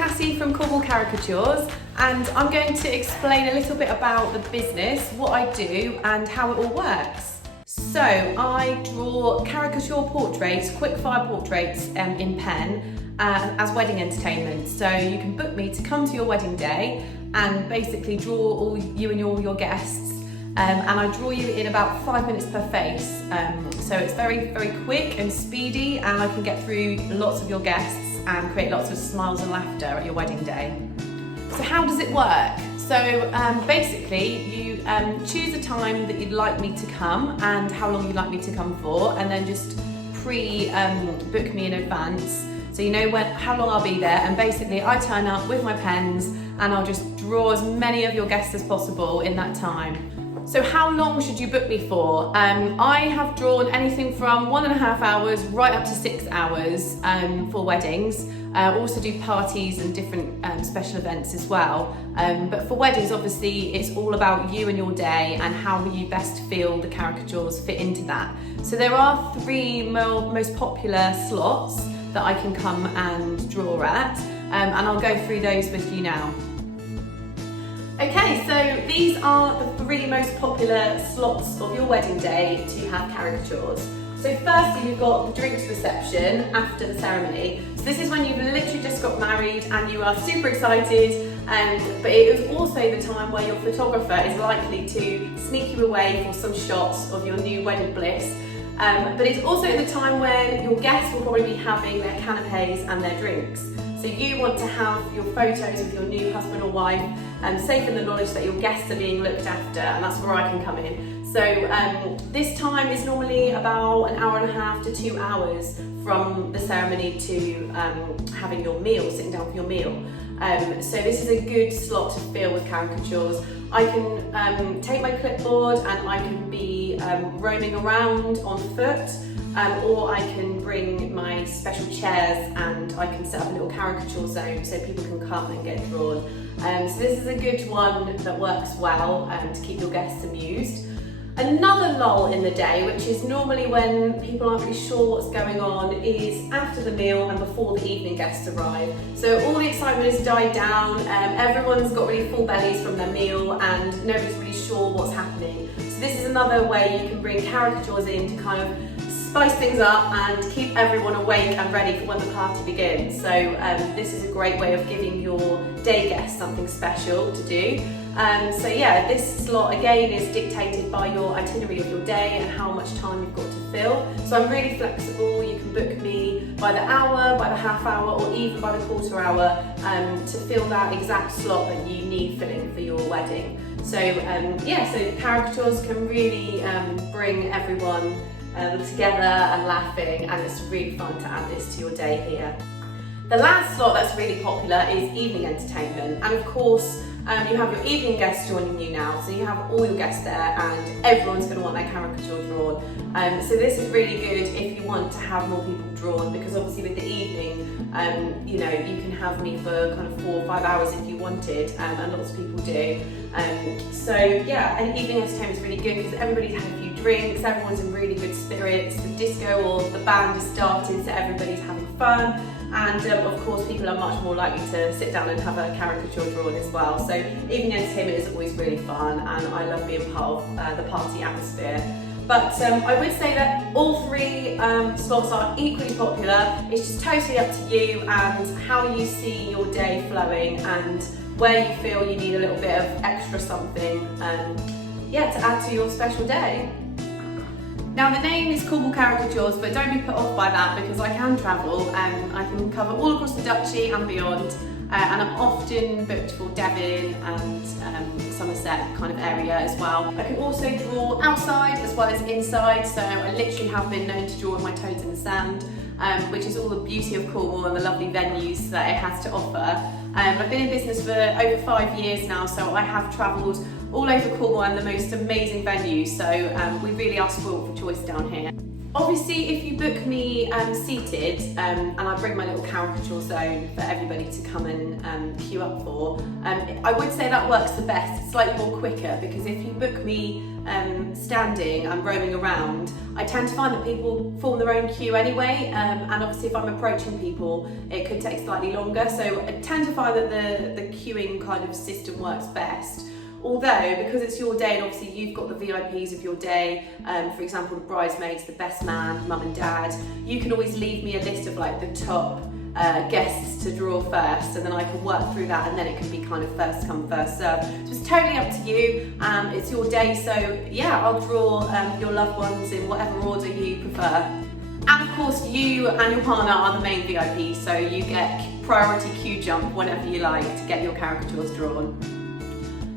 Cassie from Cornwall Caricatures, and I'm going to explain a little bit about the business, what I do and how it all works. So I draw caricature portraits, quick-fire portraits in pen as wedding entertainment. So you can book me to come to your wedding day and basically draw all you and all your guests. And I draw you in about 5 minutes per face. So it's very, very quick and speedy, and I can get through lots of your guests and create lots of smiles and laughter at your wedding day. So how does it work? So basically you choose a time that you'd like me to come and how long you'd like me to come for, and then just book me in advance so you know how long I'll be there, and basically I turn up with my pens and I'll just draw as many of your guests as possible in that time. So how long should you book me for? I have drawn anything from 1.5 hours right up to 6 hours for weddings. Also do parties and different special events as well. But for weddings, obviously, it's all about you and your day and how you best feel the caricatures fit into that. So there are 3 most popular slots that I can come and draw at, and I'll go through those with you now. Okay, so these are the 3 most popular slots of your wedding day to have caricatures. So firstly, you've got the drinks reception after the ceremony. So this is when you've literally just got married and you are super excited, but it is also the time where your photographer is likely to sneak you away for some shots of your new wedded bliss. But it's also the time when your guests will probably be having their canapes and their drinks. So you want to have your photos of your new husband or wife safe in the knowledge that your guests are being looked after, and that's where I can come in. So this time is normally about 1.5 to 2 hours from the ceremony to having your meal, sitting down for your meal. So this is a good slot to fill with caricatures. I can take my clipboard and I can be roaming around on foot, or I can bring my special chairs and I can set up a little caricature zone so people can come and get drawn. So this is a good one that works well to keep your guests amused. Another lull in the day, which is normally when people aren't really sure what's going on, is after the meal and before the evening guests arrive. So all the excitement has died down, everyone's got really full bellies from their meal and nobody's really sure what's happening. So this is another way you can bring caricatures in to kind of spice things up and keep everyone awake and ready for when the party begins. So this is a great way of giving your day guests something special to do. So yeah, this slot again is dictated by your itinerary of your day and how much time you've got to fill. So I'm really flexible. You can book me by the hour, by the half hour, or even by the quarter hour to fill that exact slot that you need filling for your wedding. So yeah, so caricatures can really bring everyone together and laughing, and it's really fun to add this to your day here. The last slot that's really popular is evening entertainment, and of course you have your evening guests joining you now, so you have all your guests there and everyone's going to want their caricature drawn. So this is really good if you want to have more people drawn, because obviously with the evening you know, you can have me for kind of 4 or 5 hours if you wanted, and lots of people do. So yeah, and evening entertainment is really good because everybody's had a few drinks, everyone's in really good spirits, the disco or the band has started, so everybody's having fun. And of course people are much more likely to sit down and have a caricature drawn as well. So evening entertainment is always really fun, and I love being part of the party atmosphere. But I would say that all 3 slots are equally popular. It's just totally up to you and how you see your day flowing and where you feel you need a little bit of extra something yeah, to add to your special day. Now the name is Cornwall Caricatures, but don't be put off by that because I can travel and I can cover all across the Duchy and beyond, and I'm often booked for Devon and Somerset kind of area as well. I can also draw outside as well as inside, so I literally have been known to draw with my toes in the sand, which is all the beauty of Cornwall and the lovely venues that it has to offer. I've been in business for over 5 years now, so I have travelled all over Cornwall and the most amazing venues, so we really are spoiled for choice down here. Obviously, if you book me seated and I bring my little caricature zone for everybody to come and queue up for, I would say that works the best. It's slightly more quicker, because if you book me standing and roaming around, I tend to find that people form their own queue anyway, and obviously if I'm approaching people, it could take slightly longer. So I tend to find that the queuing kind of system works best. Although, because it's your day and obviously you've got the VIPs of your day, for example the bridesmaids, the best man, mum and dad, you can always leave me a list of like the top guests to draw first, and then I can work through that, and then it can be kind of first come first serve. So it's totally up to you, it's your day, so yeah, I'll draw your loved ones in whatever order you prefer. And of course you and your partner are the main VIPs, so you get priority queue jump whenever you like to get your caricatures drawn.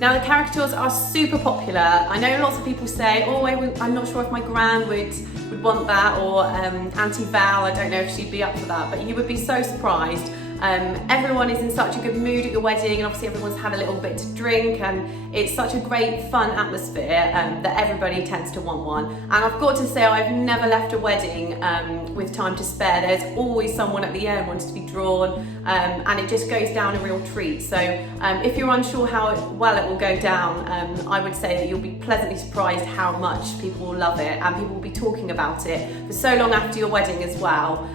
Now the caricatures are super popular. I know lots of people say, oh, I'm not sure if my gran would want that, or Auntie Val, I don't know if she'd be up for that, but you would be so surprised. Everyone is in such a good mood at your wedding, and obviously everyone's had a little bit to drink, and it's such a great fun atmosphere that everybody tends to want one. And I've got to say, I've never left a wedding with time to spare. There's always someone at the end wanting to be drawn, and it just goes down a real treat. So if you're unsure how well it will go down, I would say that you'll be pleasantly surprised how much people will love it, and people will be talking about it for so long after your wedding as well.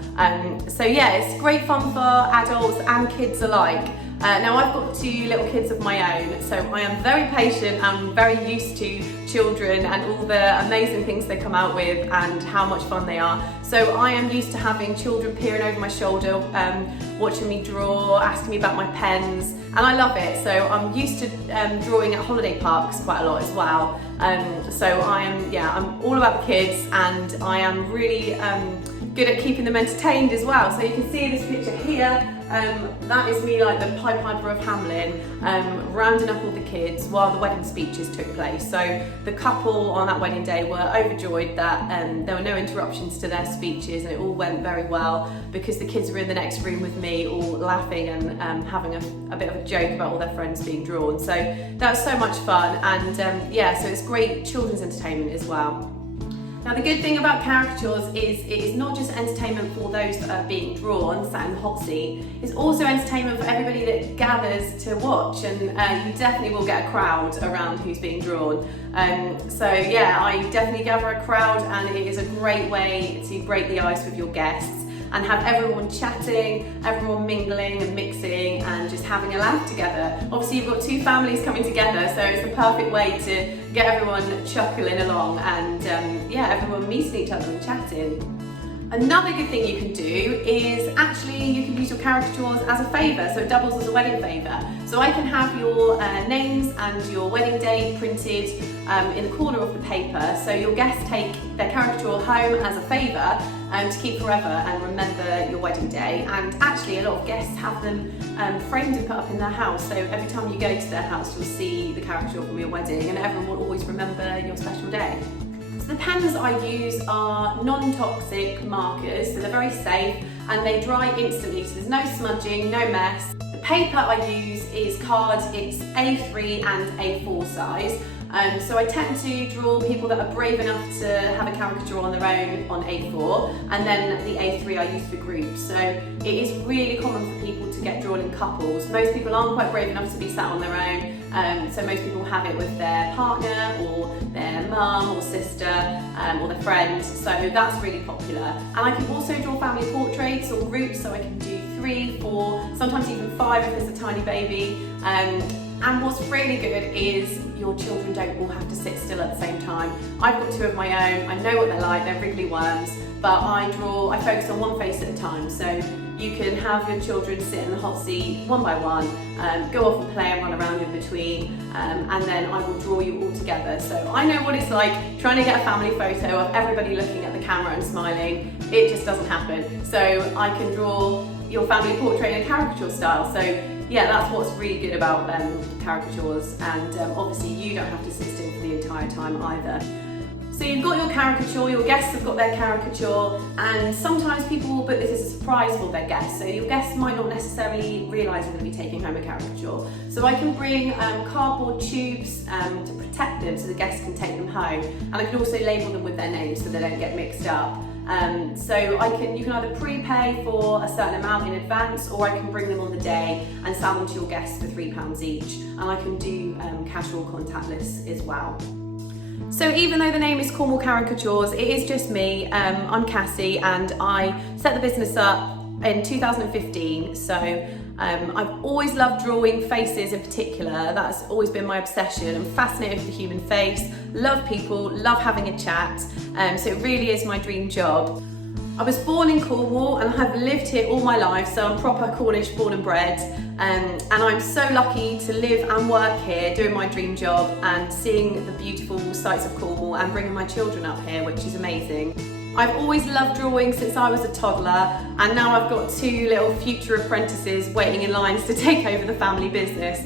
So yeah, it's great fun for adults and kids alike. Now I've got 2 little kids of my own, so I am very patient and very used to children and all the amazing things they come out with and how much fun they are. So I am used to having children peering over my shoulder, watching me draw, asking me about my pens, and I love it. So I'm used to drawing at holiday parks quite a lot as well. So I'm all about the kids, and I am really good at keeping them entertained as well. So you can see this picture here. That is me like the Pied Piper of Hamelin, rounding up all the kids while the wedding speeches took place. So the couple on that wedding day were overjoyed that there were no interruptions to their speeches, and it all went very well, because the kids were in the next room with me, all laughing and having a bit of a joke about all their friends being drawn. So that was so much fun, and so it's great children's entertainment as well. Now the good thing about caricatures is it is not just entertainment for those that are being drawn, sat in the hot seat, it's also entertainment for everybody that gathers to watch, and you definitely will get a crowd around who's being drawn. So yeah, I definitely gather a crowd, and it is a great way to break the ice with your guests and have everyone chatting, everyone mingling and mixing and just having a laugh together. Obviously you've got 2 families coming together, so it's the perfect way to get everyone chuckling along and everyone meeting each other and chatting. Another good thing you can do is actually you can use your caricatures as a favour, so it doubles as a wedding favour. So I can have your names and your wedding date printed in the corner of the paper, so your guests take their caricature home as a favour to keep forever and remember your wedding day. And actually a lot of guests have them framed and put up in their house, so every time you go to their house you'll see the caricature from your wedding, and everyone will always remember your special day. So the pens I use are non-toxic markers, so they're very safe and they dry instantly, so there's no smudging, no mess. The paper I use is cards, it's A3 and A4 size. So I tend to draw people that are brave enough to have a caricature on their own on A4, and then the A3 I use for groups. So it is really common for people to get drawn in couples. Most people aren't quite brave enough to be sat on their own, so most people have it with their partner or their mum or sister or their friend, so that's really popular. And I can also draw family portraits or groups, so I can do 3, 4, sometimes even 5 if there's a tiny baby. And what's really good is your children don't all have to sit still at the same time. I've got 2 of my own, I know what they're like, they're wriggly worms, but I focus on one face at a time. So you can have your children sit in the hot seat one by one, go off and play and run around in between, and then I will draw you all together. So I know what it's like trying to get a family photo of everybody looking at the camera and smiling. It just doesn't happen. So I can draw your family portrait in a caricature style. So yeah, that's what's really good about caricatures, and obviously you don't have to sit still for the entire time either. So you've got your caricature, your guests have got their caricature, and sometimes people will book this as a surprise for their guests. So your guests might not necessarily realise you're going to be taking home a caricature. So I can bring cardboard tubes to protect them so the guests can take them home. And I can also label them with their names so they don't get mixed up. So you can either prepay for a certain amount in advance, or I can bring them on the day and sell them to your guests for £3 each. And I can do casual contactless as well. So even though the name is Cornwall Caricatures, it is just me. I'm Cassie, and I set the business up in 2015. So I've always loved drawing faces in particular. That's always been my obsession. I'm fascinated with the human face, love people, love having a chat. So it really is my dream job. I was born in Cornwall and have lived here all my life, so I'm proper Cornish born and bred. And I'm so lucky to live and work here doing my dream job and seeing the beautiful sights of Cornwall and bringing my children up here, which is amazing. I've always loved drawing since I was a toddler, and now I've got 2 little future apprentices waiting in lines to take over the family business.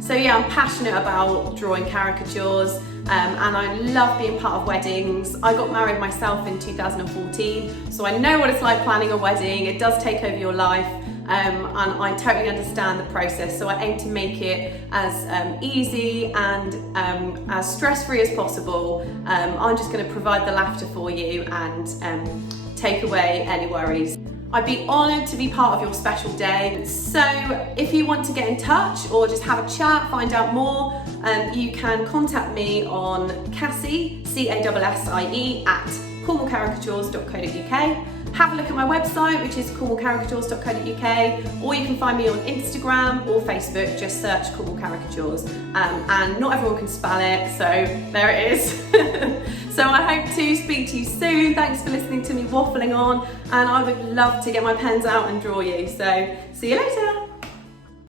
So yeah, I'm passionate about drawing caricatures, and I love being part of weddings. I got married myself in 2014, so I know what it's like planning a wedding. It does take over your life, and I totally understand the process, so I aim to make it as easy and as stress-free as possible. I'm just going to provide the laughter for you and take away any worries. I'd be honoured to be part of your special day. So if you want to get in touch or just have a chat, find out more, you can contact me on Cassie, Cassie, at cornwallcaricatures.co.uk. Have a look at my website, which is cornwallcaricatures.co.uk, or you can find me on Instagram or Facebook, just search Cornwall Caricatures. And not everyone can spell it, so there it is. So I hope to speak to you soon. Thanks for listening to me waffling on, and I would love to get my pens out and draw you. So see you later.